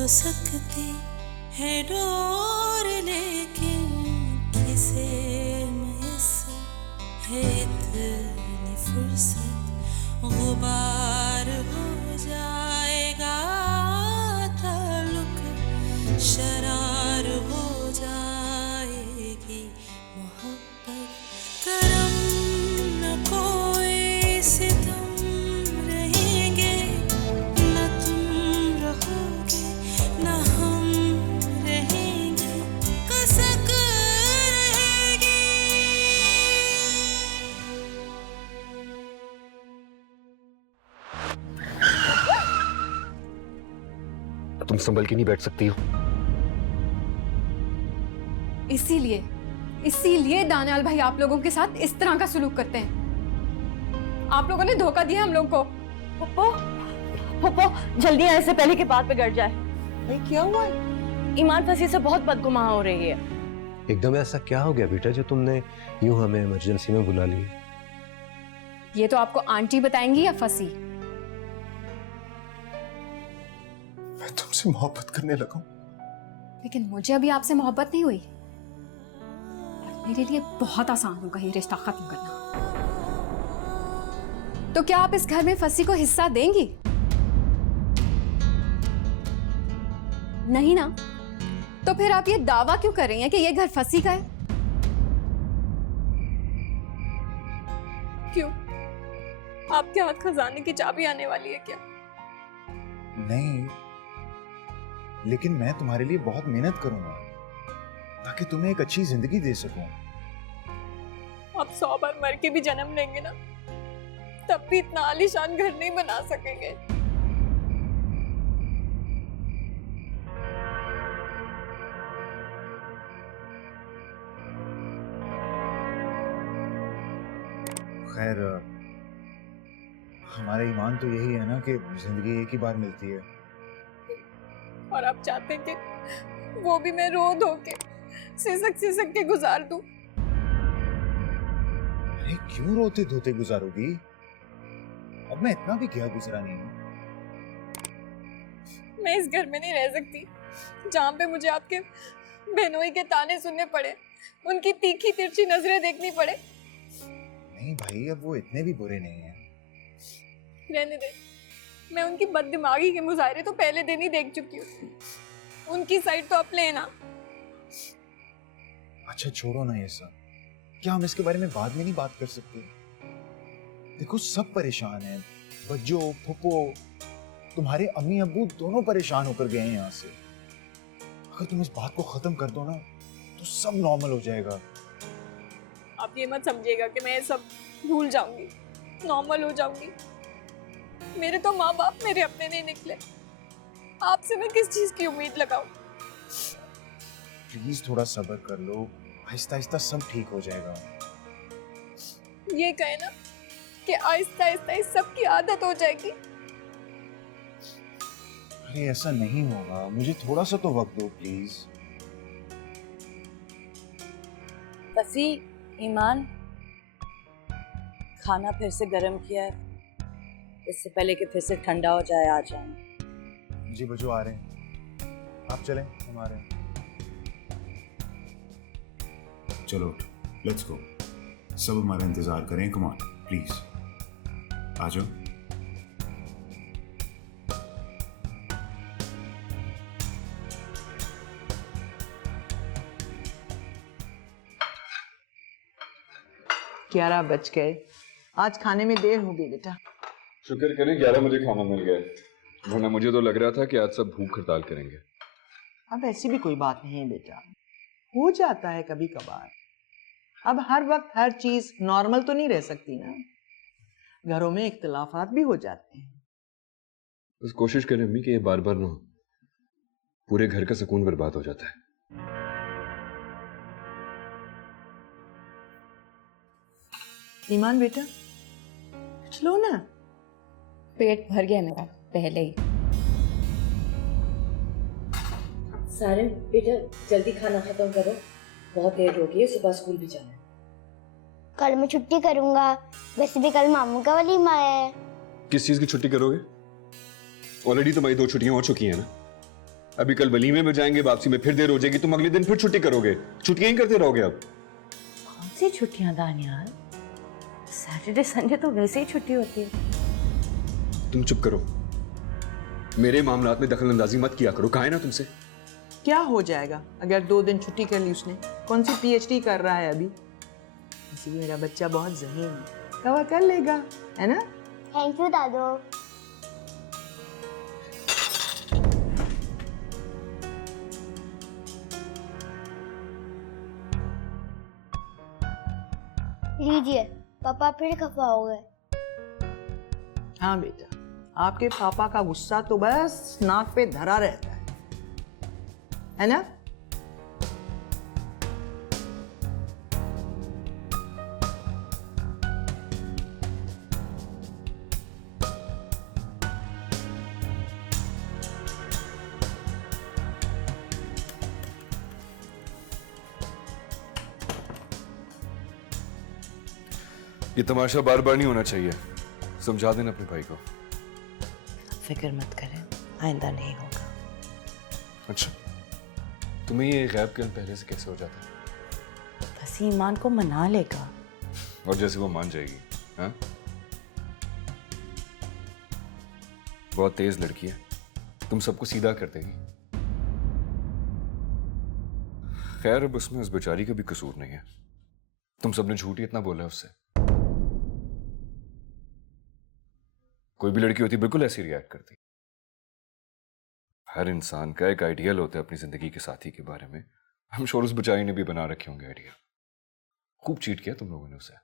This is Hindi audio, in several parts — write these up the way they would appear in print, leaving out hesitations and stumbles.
तो सकती है डोर, लेकिन किसे मुयस्सर है इतनी फुर्सत। गुबार हो जाएगा ताल्लुक, शरार हो जाएगी मोहब्बत। करम न कोई सितम रहेंगे, न तुम रहोगे न हम रहेंगे, कसक रहेगी। तुम संभल के नहीं बैठ सकती हो? इसीलिए दानियाल भाई आप लोगों के साथ इस तरह का सलूक करते हैं। आप लोगों ने धोखा दिया हम लोगों को। पप्पो जल्दी आने से पहले कि बात बिगड़ जाए। भाई क्या हुआ है? ईमान फसी से बहुत बदगुमान हो रही है। एकदम ऐसा क्या हो गया बेटा जो तुमने यूं हमें इमरजेंसी में बुला लिया? ये तो आपको आंटी बताएंगी या फसी? मैं तुमसे मोहब्बत करने लगा हूं। लेकिन मुझे अभी आपसे मोहब्बत नहीं हुई। मेरे लिए बहुत आसान होगा ये रिश्ता खत्म करना। तो क्या आप इस घर में फसी को हिस्सा देंगी? नहीं ना? तो फिर आप ये दावा क्यों कर रही हैं कि ये घर फसी का है? क्यों? आपके हाथ खजाने की चाबी आने वाली है क्या? नहीं, लेकिन मैं तुम्हारे लिए बहुत मेहनत करूंगा ताकि तुम्हें एक अच्छी जिंदगी दे सकूं। आप 100 बार मर के भी जन्म लेंगे ना, तब भी इतना आलीशान घर नहीं बना सकेंगे। खैर, हमारा ईमान तो यही है ना कि जिंदगी एक ही बार मिलती है। और आप चाहते हैं कि वो भी मैं रो धो के सिसक के गुजार दूं? अरे क्यों रोते धोते गुजारोगी? अब मैं इतना भी क्या गुजरा नहीं हूं। मैं इस घर में नहीं रह सकती जहाँ पे मुझे आपके बहनोई के ताने सुनने पड़े, उनकी तीखी तिरछी नजरें देखनी पड़े। नहीं भाई, अब वो इतने भी बुरे नहीं हैं। रहने दे, मैं उनकी बददिमागी के मुजाहरे तो पहले दिन ही देख चुकी हूँ। उनकी साइड तो आप लेना। अच्छा छोड़ो ना ये सब, क्या हम इसके बारे में बाद में नहीं बात कर सकते? देखो सब परेशान हैं, बज्जो, फुप्पो, तुम्हारे अम्मी अब्बू दोनों परेशान होकर गए हैं यहाँ से। अगर तुम इस बात को खत्म कर दो ना तो सब नॉर्मल हो जाएगा। आप ये मत समझिएगा कि मैं ये सब भूल जाऊंगी, नॉर्मल हो जाऊंगी। मेरे तो माँ बाप मेरे अपने नहीं निकले, आपसे मैं किस चीज की उम्मीद लगाऊं? प्लीज थोड़ा सब्र कर लो, आहिस्ता आहिस्ता सब ठीक हो जाएगा। ये कहे ना कि आहिस्ता आहिस्ता इस सब की आदत हो जाएगी। अरे ऐसा नहीं होगा, मुझे थोड़ा सा तो वक्त दो प्लीज। फसी, ईमान, खाना फिर से गर्म किया है, इससे पहले कि फिर से ठंडा हो जाए आ जाए। जी बजो आ रहे हैं, आप चलें, हम आ रहे हैं। चलो लेट्स गो, सब हमारा इंतजार करें। कम ऑन प्लीज आ जाओ। ग्यारह बज गए, आज खाने में देर हो गई बेटा। शुक्र करें 11 बजे खाना मिल गया, वरना मुझे तो लग रहा था कि आज सब भूख हड़ताल करेंगे। अब ऐसी भी कोई बात नहीं है बेटा, हो जाता है कभी कभार। अब हर वक्त हर चीज नॉर्मल तो नहीं रह सकती ना, घरों में इख्तिलाफात भी हो जाते हैं। बस कोशिश करें अम्मी कि ये बार बार ना हो, पूरे घर का सुकून बर्बाद हो जाता है। ईमान बेटा चलो ना। पेट भर गया मेरा पहले ही। सारे बेटा जल्दी खाना खत्म करो, बहुत देर हो गई है, सुबह स्कूल भी जाना है। कल मैं छुट्टी करूंगा, वैसे भी कल मामू का वलीमा है। किस चीज की छुट्टी करोगे? ऑलरेडी तुम्हारी 2 छुट्टियां हो चुकी हैं ना। अभी कल वलीमे में जाएंगे, वापसी में फिर देर हो जाएगी, तुम अगले दिन फिर छुट्टी करोगे, छुट्टियां ही करते रहोगे अब। कौन सी छुट्टियां दानियाल? सैटरडे संडे तो वैसे ही छुट्टी होती है। तुम चुप करो, मेरे मामलात में दखल अंदाजी मत किया करो, कहा है ना तुमसे। क्या हो जाएगा अगर 2 दिन छुट्टी कर ली उसने? कौन सी पीएचडी कर रहा है अभी? वैसे भी मेरा बच्चा बहुत ज़हीन है, कवर कर लेगा, है ना? थैंक यू दादू। लीजिए, पापा फिर खफा हो गए। हाँ बेटा, आपके पापा का गुस्सा तो बस नाक पे धरा रहता है ना? ये तमाशा बार बार नहीं होना चाहिए, समझा देना अपने भाई को। फिक्र मत करें, आइंदा नहीं होगा। अच्छा, तुम्हें ये गैब के पहले से कैसे हो जाता? बस ईमान को मना लेगा। और जैसे वो मान जाएगी, हाँ? बहुत तेज लड़की है, तुम सबको सीधा कर देगी। खैर, अब उसमें उस बेचारी का भी कसूर नहीं है, तुम सबने झूठ ही इतना बोला उससे। कोई भी लड़की होती बिल्कुल ऐसी रिएक्ट करती। हर इंसान का एक आइडियल होता है अपनी जिंदगी के साथी के बारे में। हम श्योर उस बेचारी ने भी बना रखे होंगे आइडिया। खूब चीट किया तुम लोगों ने उसे।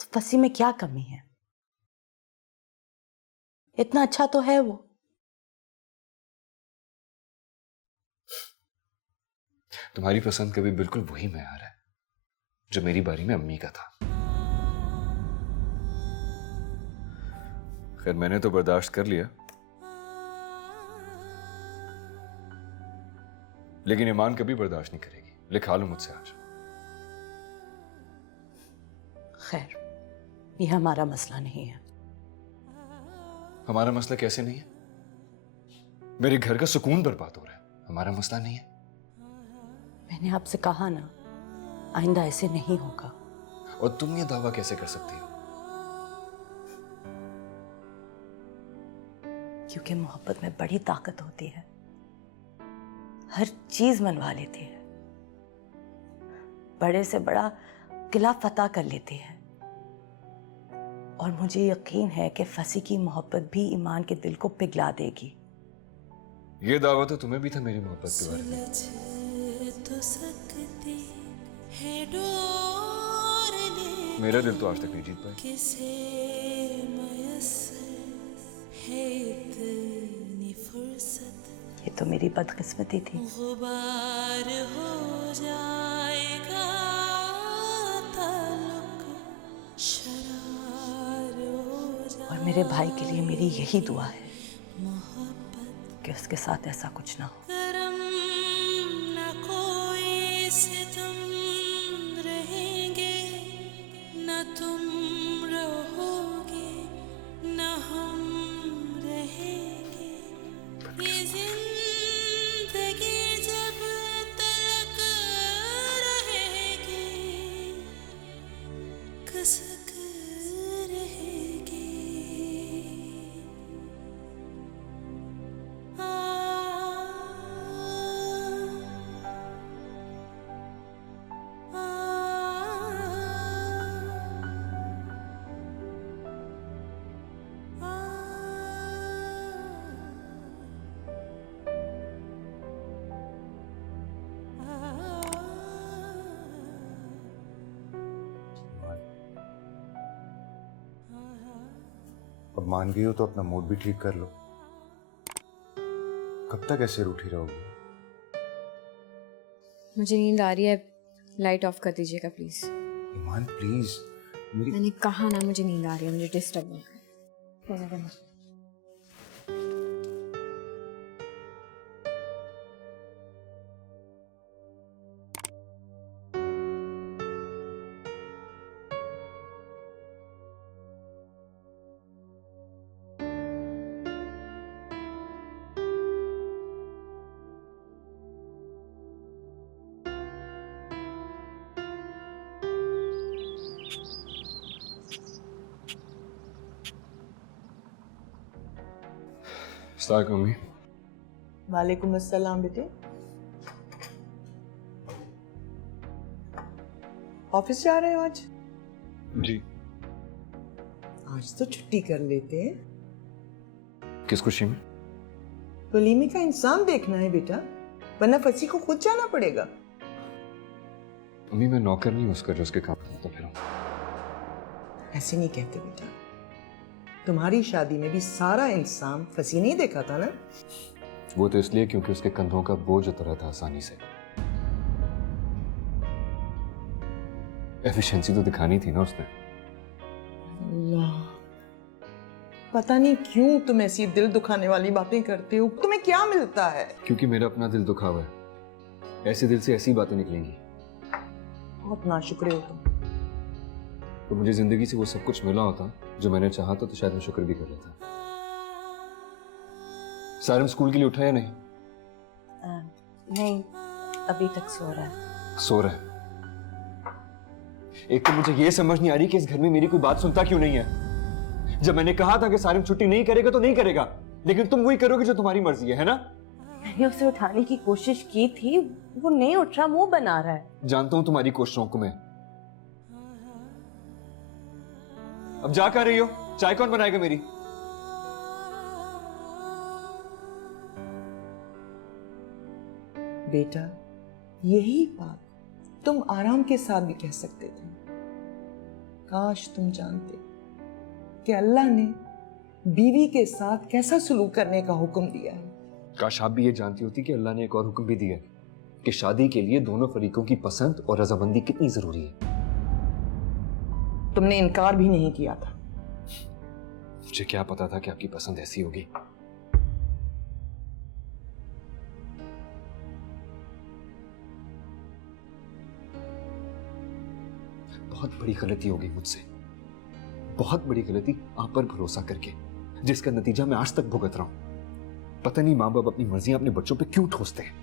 तो फसी में क्या कमी है? इतना अच्छा तो है वो। तुम्हारी पसंद का भी बिल्कुल वही मैयार है जो मेरी बारी में अम्मी का था। खैर, मैंने तो बर्दाश्त कर लिया, लेकिन ईमान कभी बर्दाश्त नहीं करेगी। लिखा लो मुझसे आज। खैर, ये हमारा मसला नहीं है। हमारा मसला कैसे नहीं है? मेरे घर का सुकून बर्बाद हो रहा है, हमारा मसला नहीं है। मैंने आपसे कहा ना, आइंदा ऐसे नहीं होगा। और तुम ये दावा कैसे कर सकती हो? क्योंकि मोहब्बत में बड़ी ताकत होती है, हर चीज मनवा लेती है, बड़े से बड़ा किला फतह कर लेती है। और मुझे यकीन है कि फसी की मोहब्बत भी ईमान के दिल को पिघला देगी। ये दावा तो तुम्हें भी था मेरी मोहब्बत के बारे में। तो सकती है डोरने, मेरा दिल तो आज तक नहीं जीत पाई। किसे मयस्सर है इतनी फुर्सत। ये तो मेरी बदकिस्मती थी। गुबार हो जाएगा ताल्लुक, शरार हो जाएगा। और मेरे भाई के लिए मेरी यही दुआ है कि उसके साथ ऐसा कुछ ना हो। करम न कोई सितम रहेंगे, न तुम रहोगे न हम रहेंगे। ये जिंदगी जब तक रहेगी, कसक रहेगी। अब मान गई हो तो अपना मूड भी ठीक कर लो। कब तक ऐसे रूठी रहोगी? मुझे नींद आ रही है, लाइट ऑफ कर दीजिएगा प्लीज। ईमान प्लीज, मेरी मैंने कहा ना मुझे नींद आ रही है, मुझे डिस्टर्ब नहीं करें। अस्सलाम मम्मी। वालेकुम अस्सलाम बेटे। ऑफिस जा रहे हो आज? जी। आज तो छुट्टी कर लेते हैं। किस खुशी में? वलीमे का इंतजाम देखना है बेटा, वरना फसी को खुद जाना पड़ेगा। मम्मी मैं नौकर नहीं हूँ उसका जो उसके काम करता फिर। ऐसे नहीं कहते बेटा, तुम्हारी शादी में भी सारा इंतजाम फसी नहीं देखा था ना? वो तो इसलिए क्योंकि उसके कंधों का बोझ उतरा था आसानी से। एफिशिएंसी तो दिखानी थी ना उसने। अल्लाह, पता नहीं क्यों तुम ऐसी दिल दुखाने वाली बातें करते हो। तुम्हें क्या मिलता है? क्योंकि मेरा अपना दिल दुखा हुआ है। ऐसे दिल से ऐसी बातें निकलेंगी। बहुत नाशुक्र हो तुम। तो मुझे जिंदगी से वो सब कुछ मिला होता जो मैंने चाहा था तो शायद मैं शुक्र भी कर लेता। सारिम स्कूल के लिए उठा या नहीं? नहीं, अभी तक सो रहा है। सो रहा है। एक तो मुझे ये समझ नहीं आ रही कि इस घर में मेरी कोई बात सुनता क्यों नहीं है। जब मैंने कहा था कि सारिम छुट्टी नहीं करेगा तो नहीं करेगा, लेकिन तुम वही करोगे जो तुम्हारी मर्जी है ना? मैंने उसे उठाने की कोशिश की थी, वो नहीं उठ रहा, मुंह बना रहा है। जानता हूं तुम्हारी कोशिशों को मैं। अब जा कर रही हो? चाय कौन बनाएगा मेरी? बेटा, यही बात तुम आराम के साथ भी कह सकते थे। काश तुम जानते कि अल्लाह ने बीवी के साथ कैसा सलूक करने का हुक्म दिया है। काश आप भी ये जानती होती कि अल्लाह ने एक और हुक्म भी दिया है कि शादी के लिए दोनों फरीकों की पसंद और रजामंदी कितनी जरूरी है। तुमने इनकार भी नहीं किया था। मुझे क्या पता था कि आपकी पसंद ऐसी होगी। बहुत बड़ी गलती हो गई मुझसे, बहुत बड़ी गलती आप पर भरोसा करके, जिसका नतीजा मैं आज तक भुगत रहा हूं। पता नहीं माँ बाप अपनी मर्जियां अपने बच्चों पे क्यों ठोसते हैं।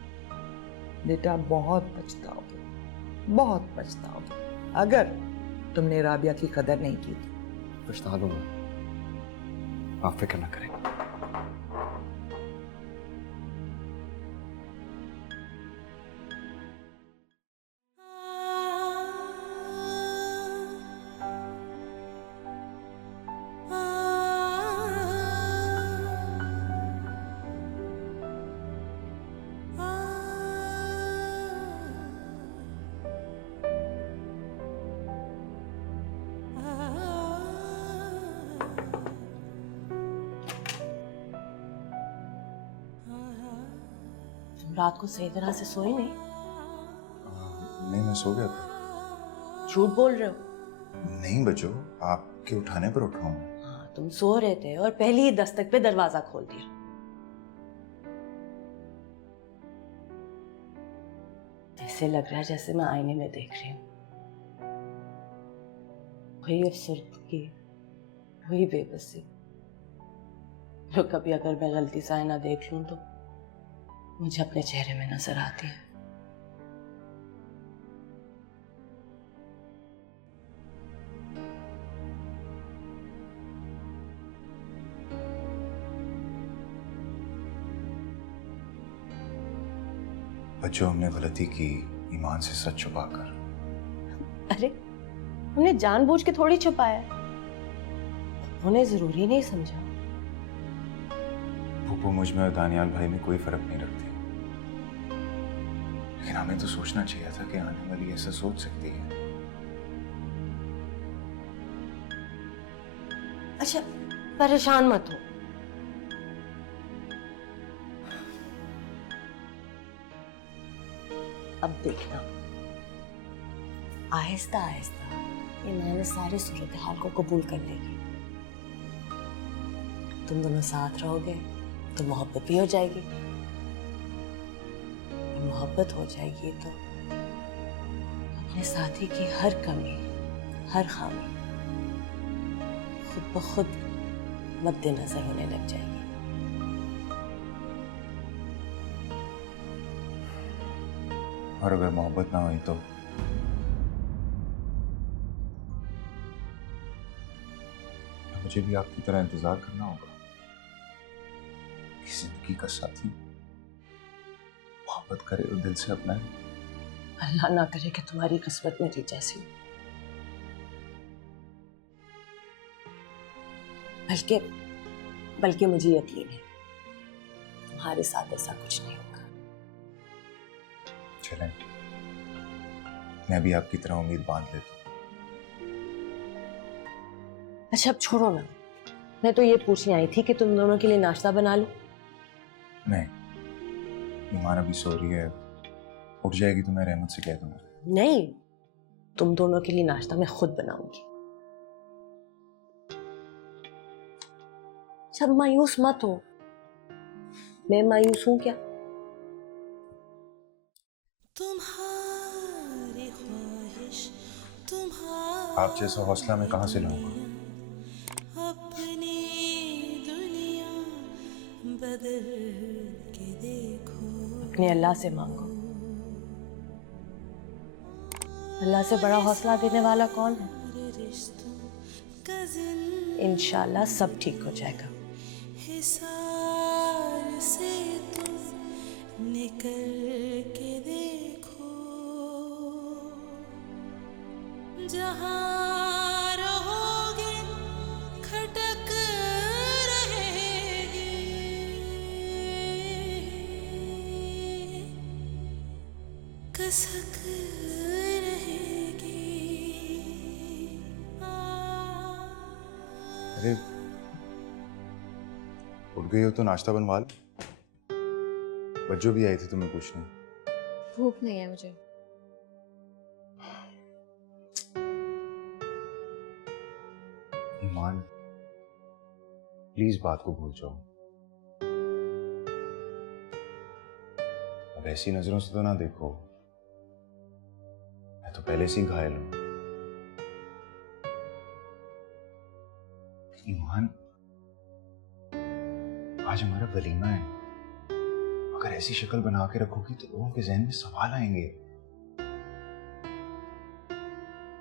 बेटा, बहुत पछताओगे, बहुत पछताओगे अगर तुमने राबिया की कदर नहीं की थी। पछता लूंगा, आप फिक्र ना करें। रात को सही तरह से सोई नहीं? नहीं, मैं सो गया था। झूठ बोल रहे हो। नहीं बच्चों, आपके उठाने पर उठा हूँ। हाँ, तुम सो रहे थे और पहली ही दस्तक पे दरवाजा खोल दिया। ऐसे लग रहा है जैसे मैं आईने में देख रही हूँ। वही अफसरदगी, वही बेबसी जो कभी अगर मैं गलती से आईना देख लूं तो मुझे अपने चेहरे में नजर आती है। बच्चों, हमने गलती की ईमान से सच छुपाकर। अरे, हमने जानबूझ के थोड़ी छुपाया, उन्हें जरूरी नहीं समझा। फूफू मुझ में और दानियाल भाई में कोई फर्क नहीं रखती, लेकिन हमें तो सोचना चाहिए था कि आने वाली ऐसा सोच सकती है। अच्छा, परेशान मत हो। अब देखना, आहिस्ता आहिस्ता ये मैंने सारी सूरत हाल को कबूल कर लेगी। तुम दोनों साथ रहोगे तो मोहब्बत भी हो जाएगी। मोहब्बत हो जाएगी तो अपने साथी की हर कमी, हर खामी खुद ब खुद मद्देनजर होने लग जाएगी। और अगर मोहब्बत ना हुई तो मुझे भी आपकी तरह इंतजार करना होगा मेरी जिंदगी का साथी मोहब्बत करे और दिल से अपनाए। अल्लाह ना करे कि तुम्हारी किस्मत मेरी जैसी हो। बल्कि मुझे यकीन है तुम्हारे साथ ऐसा कुछ नहीं होगा। चलें, मैं भी आपकी तरह उम्मीद बांध लेता हूँ। अच्छा अब छोड़ो ना, मैं तो ये पूछने आई थी कि तुम दोनों के लिए नाश्ता बना लो। नहीं, ईमान अभी सो रही है, उठ जाएगी तो मैं रहमत से कह दूंगा। नहीं, तुम दोनों के लिए नाश्ता मैं खुद बनाऊंगी। सब मायूस मत हो, मैं मायूस हूं क्या? तुम्हारी ख्वाहिश तुम्हारा आप जैसा हौसला मैं कहाँ से लाऊंगा? अपनी दुनिया बदल के देखो। अपने अल्लाह से मांगो। अल्लाह से बड़ा हौसला देने वाला कौन है? रिश्तों का इंशाल्लाह सब ठीक हो जाएगा। हिसार से तुम निकल के देखो, जहाँ रहोगे खटक रहेगी, कसक रहेगी। अरे उठ गई हो तो नाश्ता बनवा लो। बच्चों भी आई थी तुम्हें पूछने। भूख नहीं है मुझे। ईमान, प्लीज बात को भूल जाओ। अब ऐसी नजरों से तो ना देखो, मैं तो पहले से ही घायल हूं। ईमान, आज हमारा वलीमा है। अगर ऐसी शक्ल बना के रखोगी तो लोगों के जहन में सवाल आएंगे।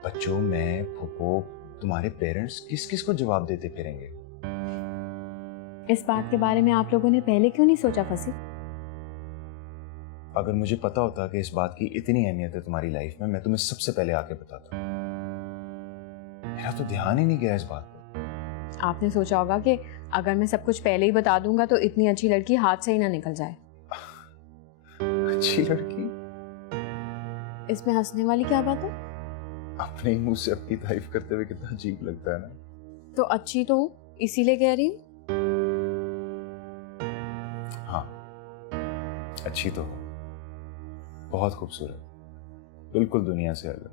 बच्चों, मैं, फूफो, तुम्हारे पेरेंट्स किस किस को जवाब देते फिरेंगे? इस बात के बारे में आप लोगों ने पहले क्यों नहीं सोचा फसी? अगर मुझे पता होता कि इस बात की इतनी अहमियत है तुम्हारी लाइफ में, मैं तुम्हें सबसे पहले आके बताता। मेरा तो ध्यान ही नहीं गया इस बात पर। आपने सोचा होगा कि अगर मैं सब कुछ पहले ही बता दूंगा तो इतनी अच्छी लड़की हाथ से ही ना निकल जाए। अच्छी लड़की? इसमें हंसने वाली क्या बात है? अपने ही मुंह से अपनी तारीफ करते हुए कितना अजीब लगता है ना। तो अच्छी तो हूँ, इसीलिए कह रही हूँ। हाँ, अच्छी तो हो, बहुत खूबसूरत, बिल्कुल दुनिया से अलग।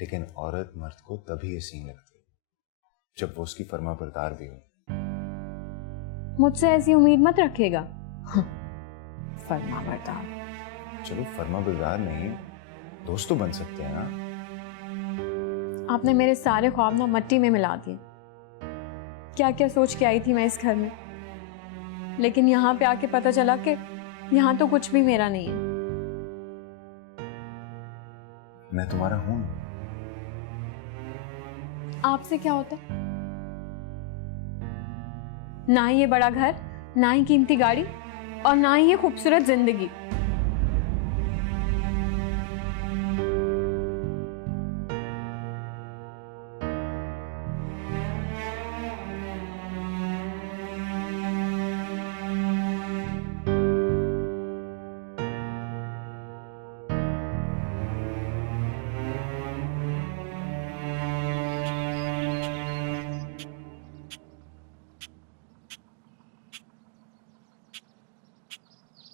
लेकिन औरत मर्द को तभी हसीन लगती है जब वो उसकी फर्माबरदार भी हो। मुझसे ऐसी उम्मीद मत रखिएगा। फर्माबरदार? चलो फर्माबरदार नहीं, दोस्त तो बन सकते हैं ना। आपने मेरे सारे ख्वाब ना मट्टी में मिला दिए। क्या क्या सोच के आई थी मैं इस घर में, लेकिन यहाँ पे आके पता चला कि यहाँ तो कुछ भी मेरा नहीं है। मैं तुम्हारा हूं। आपसे क्या होता है? ना ही ये बड़ा घर, ना ही कीमती गाड़ी, और ना ही ये खूबसूरत जिंदगी।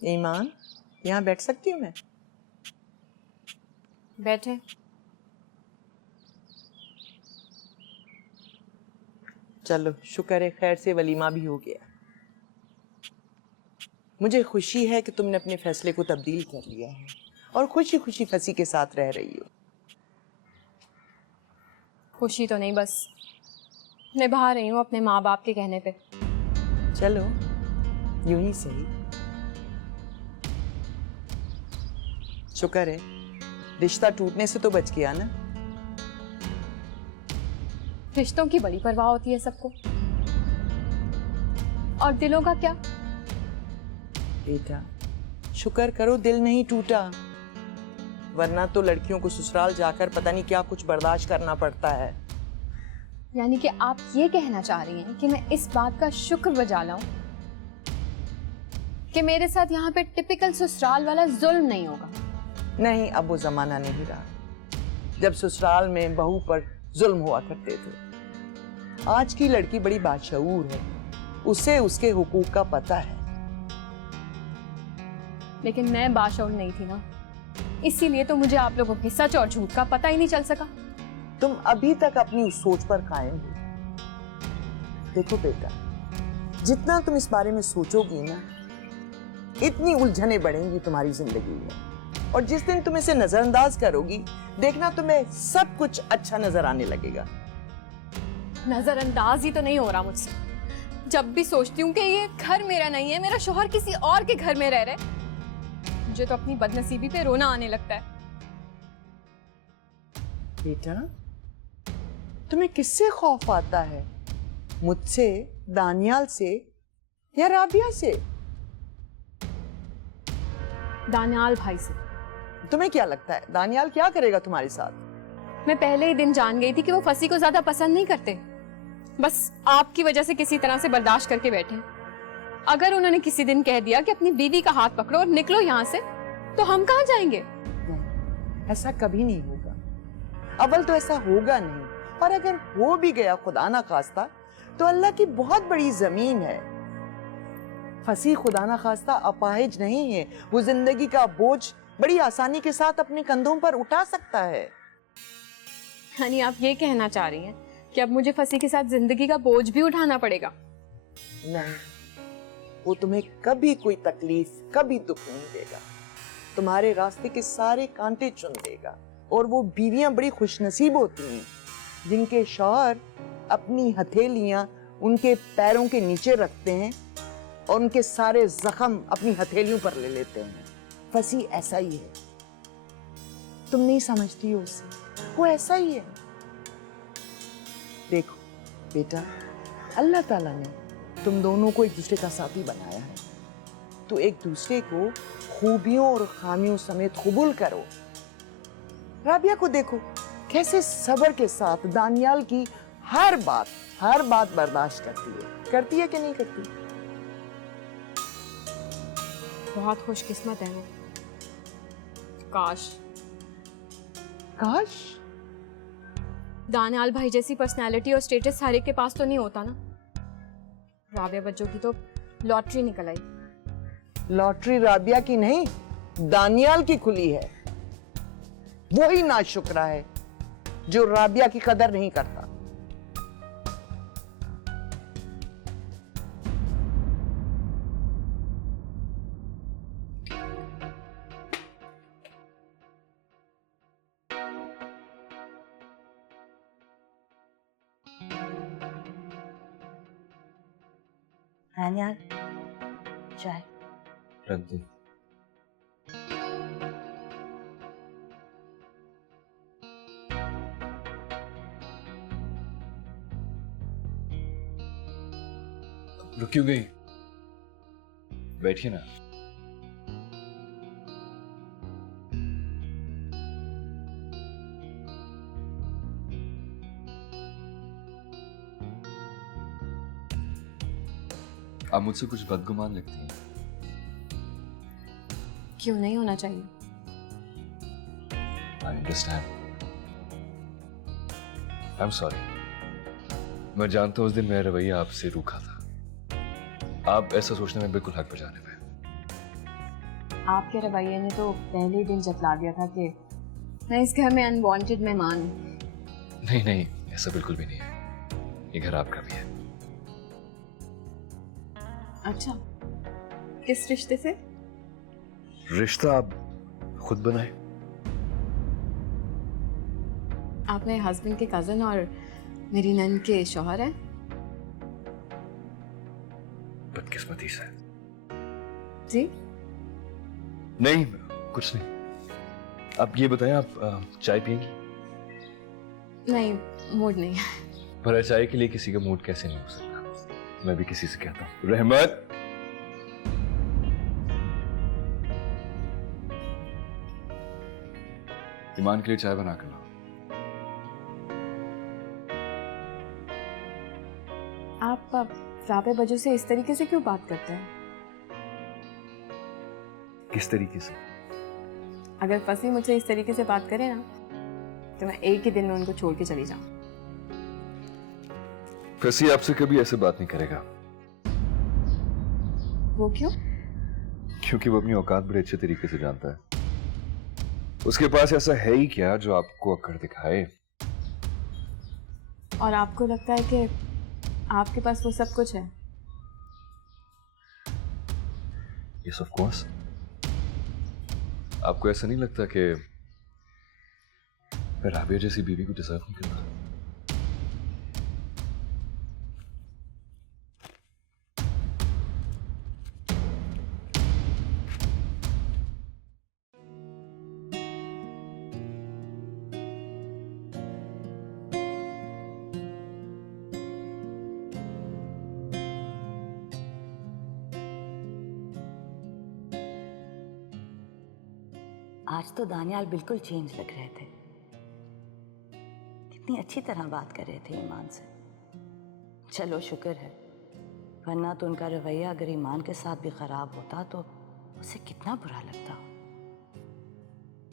ईमान, यहाँ बैठ सकती हूँ मैं? बैठे। चलो शुक्र है खैर से वलीमा भी हो गया। मुझे खुशी है कि तुमने अपने फैसले को तब्दील कर लिया है और खुशी खुशी फसी के साथ रह रही हो। खुशी तो नहीं, बस निभा रही हूँ अपने माँ बाप के कहने पे। चलो यूं ही सही। शुक्र है रिश्ता टूटने से तो बच गया ना। रिश्तों की बड़ी परवाह होती है सबको, और दिलों का क्या? बेटा शुक्र करो दिल नहीं टूटा, वरना तो लड़कियों को ससुराल जाकर पता नहीं क्या कुछ बर्दाश्त करना पड़ता है। यानी कि आप ये कहना चाह रही हैं कि मैं इस बात का शुक्र बजा लाऊं कि मेरे साथ यहाँ पे टिपिकल ससुराल वाला जुल्म नहीं होगा? नहीं, अब वो जमाना नहीं रहा जब ससुराल में बहू पर जुल्म हुआ करते थे। आज की लड़की बड़ी बाशऊर है, उसे उसके हुकूक का पता है। लेकिन मैं बाशऊर नहीं थी ना, इसीलिए तो मुझे आप लोगों के सच और झूठ का पता ही नहीं चल सका। तुम अभी तक अपनी उस सोच पर कायम हो। देखो बेटा, जितना तुम इस बारे में सोचोगी ना, इतनी उलझने बढ़ेंगी तुम्हारी जिंदगी में, और जिस दिन तुम इसे नजरअंदाज करोगी, देखना तुम्हें सब कुछ अच्छा नजर आने लगेगा। नजरअंदाज ही तो नहीं हो रहा मुझसे। जब भी सोचती हूँ कि ये घर मेरा नहीं है, मेरा शौहर किसी और के घर में रह रहे, मुझे तो अपनी बदनसीबी पे रोना आने लगता है। बेटा, तुम्हें किससे खौफ आता है? मुझसे, दानियाल से या राबिया से? दानियाल भाई से। तुम्हें क्या लगता है दानियाल क्या करेगा तुम्हारे साथ? मैं पहले ही दिन जान गई थी कि वो फसी को ज्यादा पसंद नहीं करते, बस आपकी वजह से किसी तरह से बर्दाश्त करके बैठे। अगर उन्होंने किसी दिन कह दिया कि अपनी बीवी का हाथ पकड़ो और निकलो यहाँ से, तो हम कहाँ जाएंगे? नहीं, ऐसा कभी नहीं होगा। अव्वल तो ऐसा होगा नहीं, और अगर हो भी गया खुदा ना खास्ता, तो अल्लाह की बहुत बड़ी जमीन है। फसी खुदा ना खास्ता अपाहिज नहीं है, वो जिंदगी का बोझ बड़ी आसानी के साथ अपने कंधों पर उठा सकता है। यानी आप ये कहना चाह रही हैं कि अब मुझे फसी के साथ जिंदगी का बोझ भी उठाना पड़ेगा? नहीं, वो तुम्हें कभी कोई तकलीफ, कभी दुख नहीं देगा। तुम्हारे रास्ते के सारे कांटे चुन देगा। और वो बीवियां बड़ी खुशनसीब होती हैं जिनके शौहर अपनी हथेलियां उनके पैरों के नीचे रखते हैं और उनके सारे जख्म अपनी हथेलियों पर ले लेते हैं। फसी ऐसा ही है, तुम नहीं समझती हो उसे, वो ऐसा ही है। देखो बेटा, अल्लाह ताला ने तुम दोनों को एक दूसरे का साथी बनाया है, तो एक दूसरे को खूबियों और खामियों समेत कबूल करो। राबिया को देखो कैसे सब्र के साथ दानियाल की हर बात बर्दाश्त करती है कि नहीं करती? बहुत खुशकिस्मत है वो। काश दानियाल भाई जैसी पर्सनालिटी और स्टेटस सारे के पास तो नहीं होता ना। राबिया बच्चों की तो लॉटरी निकल आई। लॉटरी राबिया की नहीं, दानियाल की खुली है। वो ही नाशुक्रा है जो राबिया की कदर नहीं करता। दानियाल, चाय। रख दो। रुक क्यों गई? बैठिए ना। आप मुझसे कुछ बदगुमान लगती हैं। क्यों नहीं होना चाहिए? I understand. I'm sorry. मैं जानता हूं उस दिन मेरा रवैया आपसे रूखा था। आप ऐसा सोचने में बिल्कुल हक बजाने में। आपके रवैये ने तो पहले ही दिन जतला दिया था कि मैं इस घर में अनवांटेड मेहमान हूँ। नहीं नहीं, ऐसा बिल्कुल भी नहीं है। ये घर आपका भी है। अच्छा, किस रिश्ते से? रिश्ता आप खुद बनाए। आप मेरे हस्बैंड के कजन और मेरी नन के शौहर हैं। बदकिस्मती से। जी नहीं, कुछ नहीं। आप ये बताएं, आप चाय पिएंगी? नहीं, मूड नहीं है। पर चाय के लिए किसी का मूड कैसे नहीं हो सकता? मैं भी किसी से कहता हूँ। रहमत, ईमान के लिए चाय बना कर लाओ। आप राबे बजू से इस तरीके से क्यों बात करते हैं? किस तरीके से? अगर फसी मुझसे इस तरीके से बात करे ना तो मैं एक ही दिन में उनको छोड़ के चली जाऊं। फसी आपसे कभी ऐसे बात नहीं करेगा। वो क्यों? क्योंकि वो अपनी औकात बड़े अच्छे तरीके से जानता है। उसके पास ऐसा है ही क्या जो आपको अकड़ दिखाए। और आपको लगता है कि आपके पास वो सब कुछ है? Yes of course. आपको ऐसा नहीं लगता कि मैं राबिया जैसी बीवी को डिजर्व नहीं करता? आज तो दानियाल बिल्कुल चेंज लग रहे थे। कितनी अच्छी तरह बात कर रहे थे ईमान से। चलो शुक्र है, वरना तो उनका रवैया अगर ईमान के साथ भी खराब होता तो उसे कितना बुरा लगता।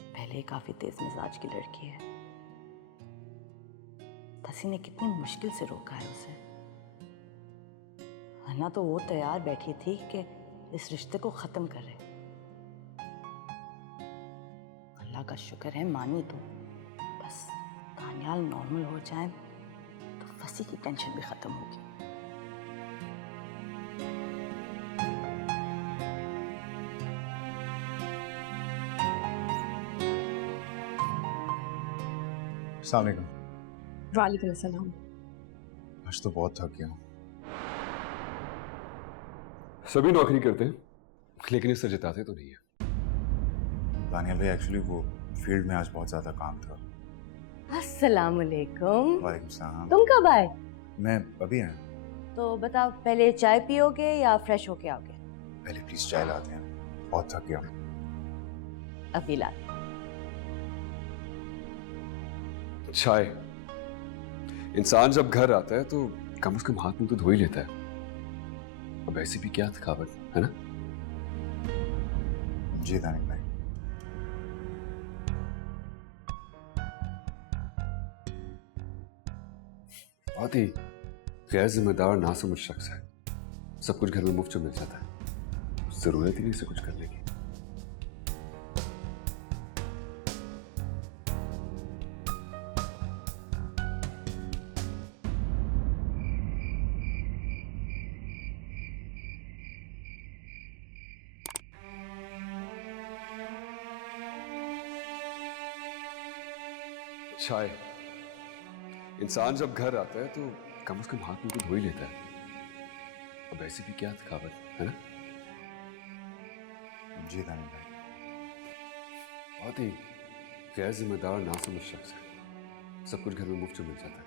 पहले ही काफी तेज मिजाज की लड़की है। तसी ने कितनी मुश्किल से रोका है उसे, वरना तो वो तैयार बैठी थी कि इस रिश्ते को खत्म करे। अल्लाह का शुक्र है मानी तो। बस दानियाल नॉर्मल हो जाए तो फसी की टेंशन भी खत्म होगी। अस्सलाम वालेकुम। वालेकुम अस्सलाम। आज तो बहुत थक गया हूँ। सभी नौकरी करते हैं लेकिन इससे जिताते तो नहीं है। दानियाल भाई एक्चुअली वो फील्ड में आज बहुत ज्यादा काम था। अस्सलाम वालेकुम। वालेकुम सलाम। तुम कब आए? मैं अभी आया। तो बताओ, पहले चाय पियोगे या फ्रेश होके आओगे? पहले प्लीज चाय लाते हैं, बहुत थक गया हूँ। अभी ला। चाय। इंसान जब घर आता है तो कम से कम हाथ मुंह तो धो ही लेता है। अब ऐसी भी क्या थकावट है ना? जी दानियाल भाई। बहुत ही गैर जिम्मेदार ना समझ शख्स है। सब कुछ घर में मुफ्त में मिल जाता है, जरूरत ही नहीं इसे कुछ करने की। चाय। इंसान जब घर आता है तो कम से कम हाथ मुंह तो धो ही लेता है। अब ऐसी भी क्या थकावट है ना? जी दानियाल भाई। बहुत ही गैर जिम्मेदार ना समझ शख्स है। सब कुछ घर में मुफ्त में मिल जाता है,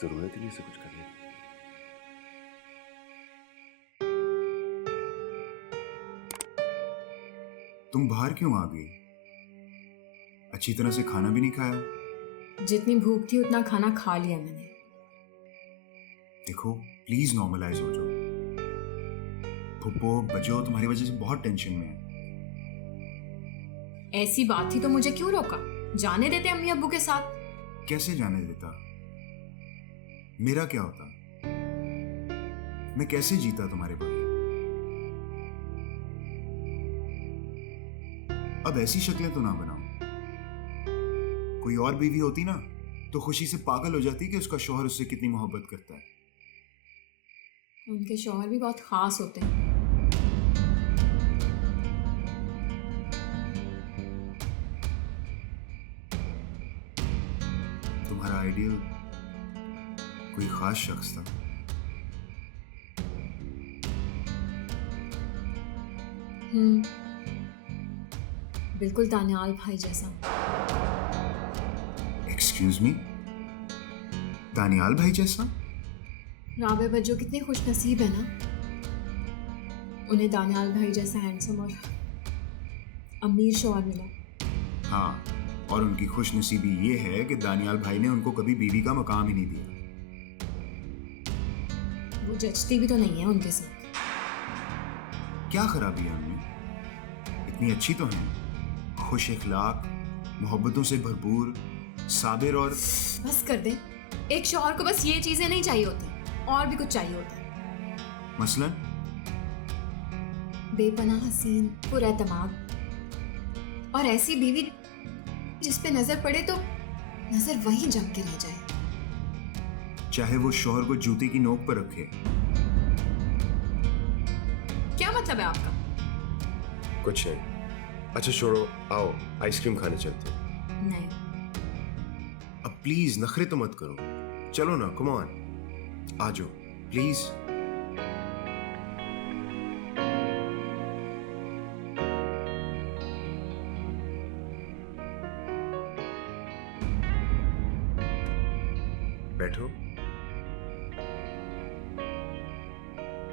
जरूरत ही नहीं इसे कुछ करने की। तुम बाहर क्यों आ गई? अच्छी तरह से खाना भी नहीं खाया। जितनी भूख थी उतना खाना खा लिया मैंने। देखो प्लीज नॉर्मलाइज हो जाओ। फुप्पो बजो तुम्हारी वजह से बहुत टेंशन में है। ऐसी बात थी तो मुझे क्यों रोका? जाने देते अम्मी अब्बू के साथ। कैसे जाने देता? मेरा क्या होता? मैं कैसे जीता तुम्हारे बगैर? अब ऐसी शक्लें तो ना बनाओ। कोई और बीवी होती ना तो खुशी से पागल हो जाती कि उसका शौहर उससे कितनी मोहब्बत करता है। उनके शौहर भी बहुत खास होते हैं। तुम्हारा आइडियल कोई खास शख्स था? बिल्कुल दानियाल भाई जैसा। एक्सक्यूज मी, दानियाल भाई जैसा? राबे बज्जो कितने खुश नसीब है ना, उन्हें दानियाल भाई जैसा हैंडसम और अमीर शौहर मिला। हाँ, और उनकी खुश नसीबी ये है कि दानियाल भाई ने उनको कभी बीवी का मकाम ही नहीं दिया। वो जचती भी तो नहीं है उनके साथ। क्या खराबी है उनमें? इतनी अच्छी तो हैं, खुश इखलाक, मोहब्बतों से भरपूर, साबिर और बस कर दे, एक शौहर को बस ये चीजें नहीं चाहिए होती, और भी कुछ चाहिए होता है। मसलन बेपनाह हसीन, पुरएतमाद और ऐसी बीवी जिस पे नजर पड़े तो नजर वहीं जम के रह जाए। चाहे वो शौहर को जूते की नोक पर रखे। क्या मतलब है आपका? कुछ नहीं। अच्छा छोड़ो, आओ आइसक्रीम खाने चलते हैं। नहीं। अब प्लीज नखरे तो मत करो, चलो ना, कम ऑन, आ जाओ प्लीज। बैठो।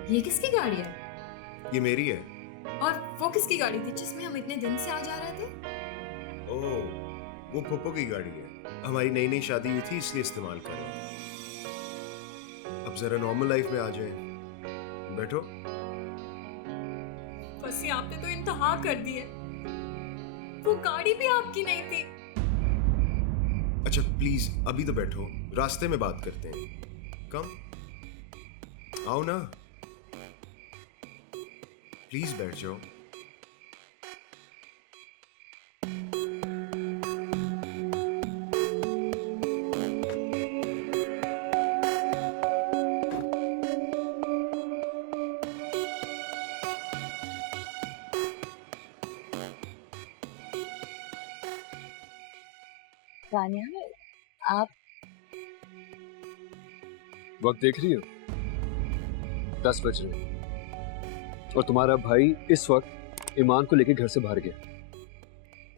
ये किसकी गाड़ी है? ये मेरी है। और वो किसकी गाड़ी थी जिसमें हम इतने दिन से आ जा रहे थे? ओह, वो फुप्पो की गाड़ी है, हमारी नई नई शादी हुई थी इसलिए इस्तेमाल कर रहा था। अब जरा नॉर्मल लाइफ में आ जाए, बैठो। बस ये आपने तो इंतहा कर दी है, वो गाड़ी भी आपकी नहीं थी। अच्छा प्लीज अभी तो बैठो, रास्ते में बात करते हैं। कम, आओ ना, प्लीज बैठ जाओ। दानियाल, आप वक्त देख रही हो? 10 बज रहे हैं और तुम्हारा भाई इस वक्त ईमान को लेकर घर से बाहर गया।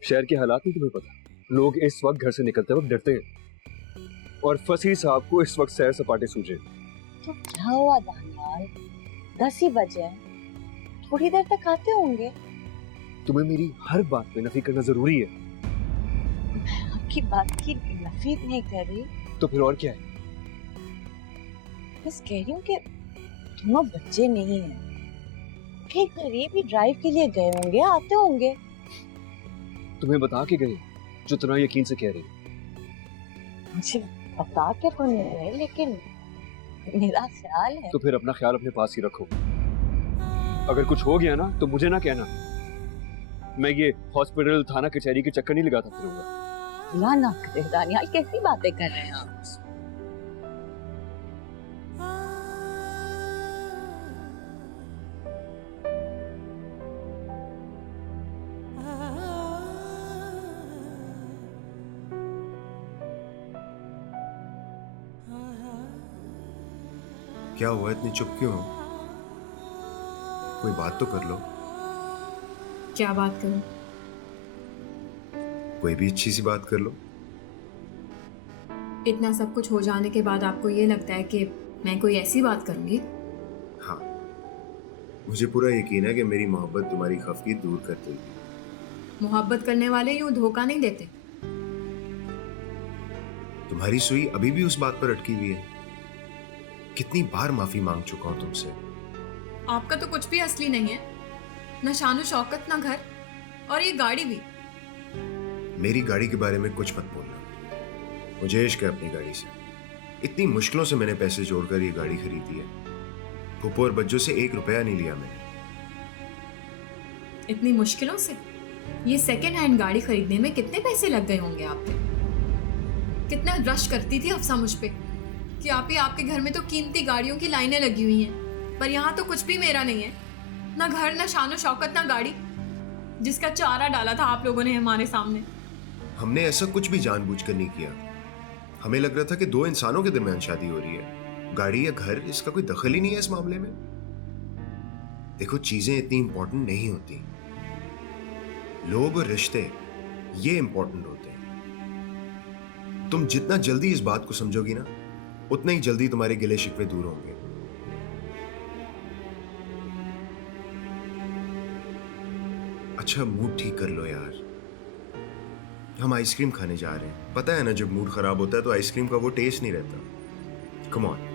शहर के हालात नहीं तुम्हें पता, लोग इस वक्त घर से निकलते वक्त डरते हैं और फसी साहब को इस वक्त सैर सपाटे सूझे। तो क्या हुआ दानियाल, 10 ही बजे हैं, थोड़ी देर तक आते होंगे। तुम्हें मेरी हर बात पे नफी करना जरूरी है। मैं आपकी बात की नफी नहीं कर रही, तो फिर और क्या है? बस कह रही हूँ कि दोनों बच्चे नहीं हैं, कहीं करीब ही ड्राइव के लिए गए होंगे, आते होंगे। तुम्हें बता के गए जो इतना यकीन से कह रही? मुझे बता के तो नहीं गए, लेकिन मेरा ख्याल है। तो फिर अपना ख्याल अपने पास ही रखो। अगर कुछ हो गया ना तो मुझे ना कहना, मैं ये हॉस्पिटल थाना कचहरी के चक्कर नहीं लगाता फिरूंगा। अल्लाह ना करे दानियाल, कैसी बातें कर रहे हैं आप? क्या हुआ, इतनी चुप क्यों हो? कोई बात तो कर लो। क्या बात करूं? कोई भी अच्छी सी बात कर लो। इतना सब कुछ हो जाने के बाद आपको ये लगता है कि मैं कोई ऐसी बात करूंगी? हाँ, मुझे पूरा यकीन है कि मेरी मोहब्बत तुम्हारी खफगी दूर कर देगी। मोहब्बत करने वाले यूं धोखा नहीं देते। तुम्हारी सुई अभी भी उस बात पर अटकी हुई है। कितनी बार माफी मांग चुका हूं तुमसे। आपका तो कुछ भी असली नहीं है, न शानो शौकत, न घर, और ये गाड़ी भी। मेरी गाड़ी के बारे में कुछ मत बोलना, मुझे इश्क है अपनी गाड़ी से। इतनी मुश्किलों से मैंने पैसे जोड़कर ये गाड़ी खरीदी है। फुप्पो और बच्चों से 1 रुपया नहीं लिया मैंने। इतनी मुश्किलों से? ये सेकेंड हैंड गाड़ी खरीदने में कितने पैसे लग गए होंगे आपके? कितना रश करती थी अफसा मुझ पे कि आपके घर में तो कीमती गाड़ियों की लाइनें लगी हुई हैं, पर यहाँ तो कुछ भी मेरा नहीं है, ना घर, ना शानो शौकत, ना गाड़ी, जिसका चारा डाला था आप लोगों ने हमारे सामने। हमने ऐसा कुछ भी जानबूझकर नहीं किया। हमें लग रहा था कि 2 इंसानों के दरमियान शादी हो रही है, गाड़ी या घर इसका कोई दखल ही नहीं है इस मामले में। देखो, चीजें इतनी इंपॉर्टेंट नहीं होती, लोग और रिश्ते ये इंपॉर्टेंट होते हैं। तुम जितना जल्दी इस बात को समझोगी ना, उतने ही जल्दी तुम्हारे गिले शिकवे दूर होंगे। अच्छा मूड ठीक कर लो यार, हम आइसक्रीम खाने जा रहे हैं। पता है ना जब मूड खराब होता है तो आइसक्रीम का वो टेस्ट नहीं रहता। Come on.